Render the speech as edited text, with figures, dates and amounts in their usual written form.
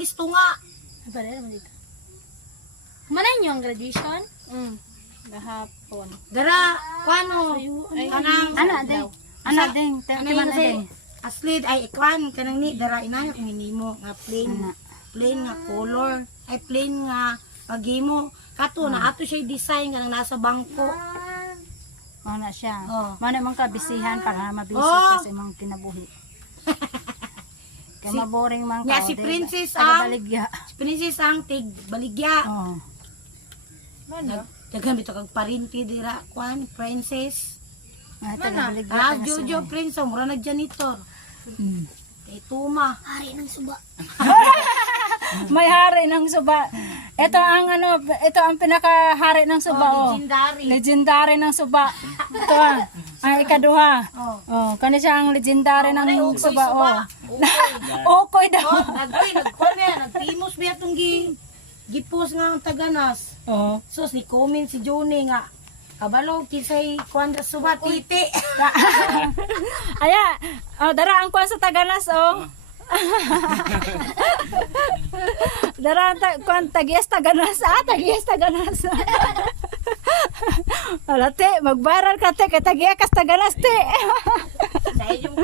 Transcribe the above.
agis tunga. Pare naman dito. Manay niyo ang graduation? Gahapon. Dara, kuano? Kanang Ana ding, Ano yung kasi aslid ay ikwan kanang ni dara inayo kung hinimo nga plain nga color ay plain nga paghimo kato na ato siya design kanang nasa bangko. Mana siya. Oh. Mana man ka bisihan para mabisi Oh. kasi mang kinabuhi. Kaya maboring man Nya ka. si Princess baligya. si Princess ang tig baligya. Oh. Daghan bitaw kag parinti dira kwan Princess. Ay taga baligya. Ah, Jojo Prince mura na janitor. Kay Tuma. May hari ng suba. Ito ang pinakahari ng suba oh. Legendary. Legendary ng suba. Ito ang ikaduha. Oh, kani siya ang legendary ng suba oh. Okoy daw. Nagkwan na, nagtimos biya itong gipos nga ang taganas. Oh. So, si comment si Johnny nga, kabalo, kisay kwan na suba, titi. Aya, oh, dara ang kuan sa Taganas oh. Dara kuan Tagias Taganas, Tagias Taganas. Alate, magbaral ka te, kay Tagias Taganas te. Dahil yung